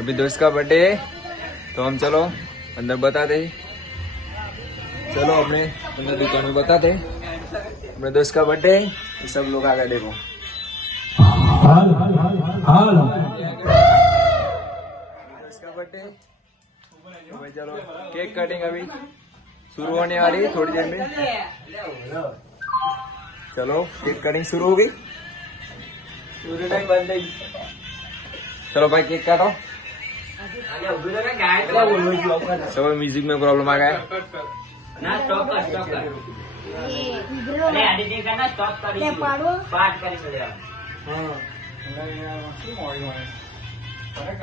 अभी दोस्त का बर्थडे है तो हम चलो अंदर बताते। चलो अपने अंदर दुकान में बताते अपने दोस्त का बर्थडे है। सब लोग आ गए देखो। दोस्त का बर्थडे तो भाई चलो केक कटिंग अभी शुरू होने वाली है थोड़ी देर में। चलो केक कटिंग शुरू हो गई। चलो भाई केक काटो। सब म्यूजिक में प्रॉब्लम आ गया है।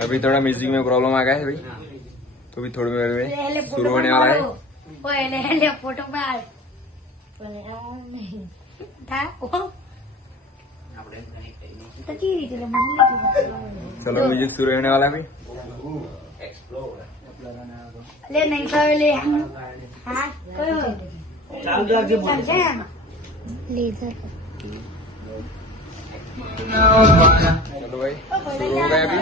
अभी थोड़ा म्यूजिक में प्रॉब्लम आ गया है भाई तो अभी थोड़ी देर में शुरू होने वाला है। फोटो चलो म्यूजिक शुरू होने वाला है भाई। ले नहीं तो ले हाँ लेजर चलो भाई शुरू हो गया अभी।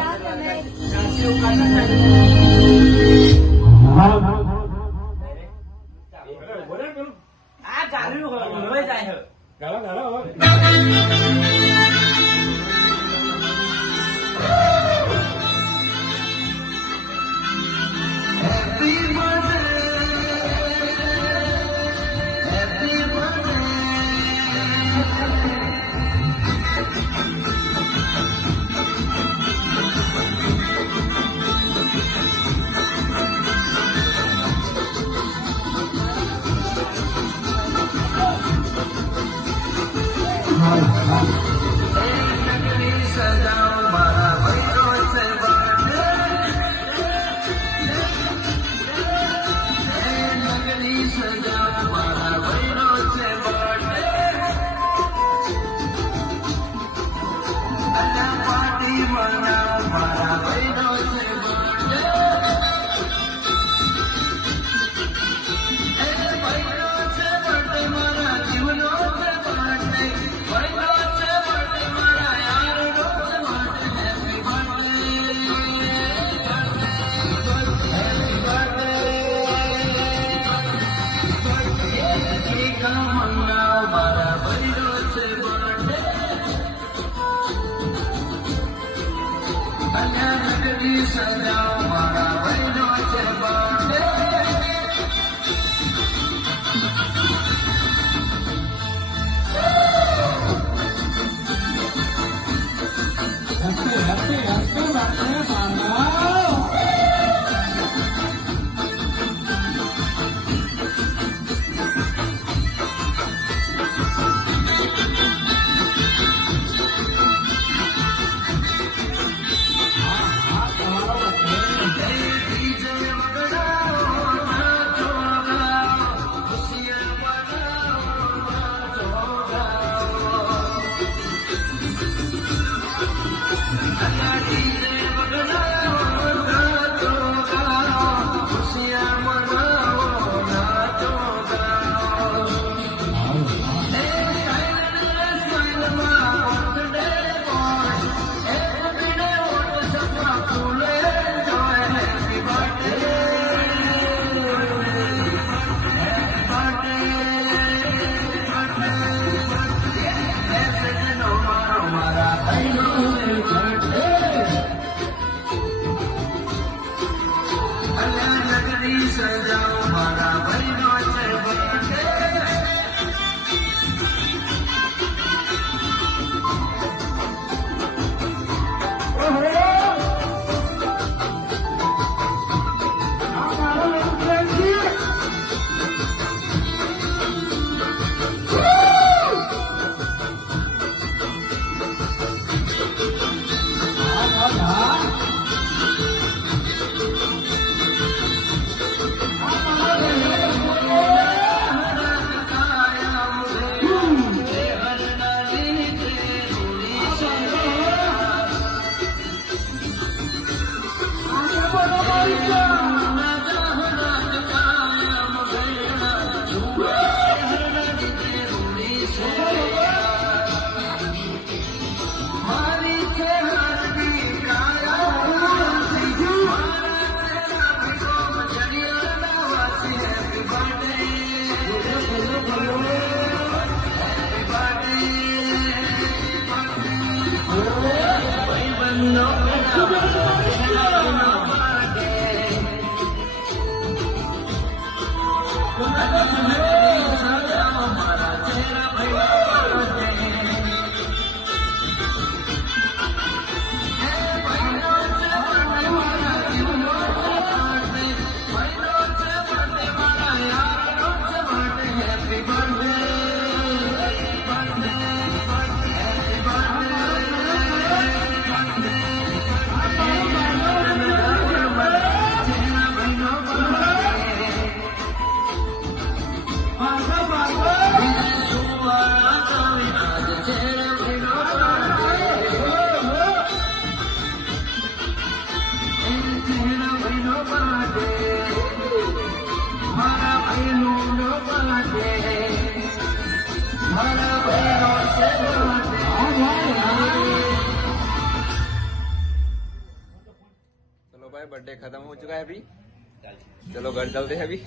चलो भाई बर्थडे खत्म हो चुका है अभी, चलो घर चलते हैं अभी।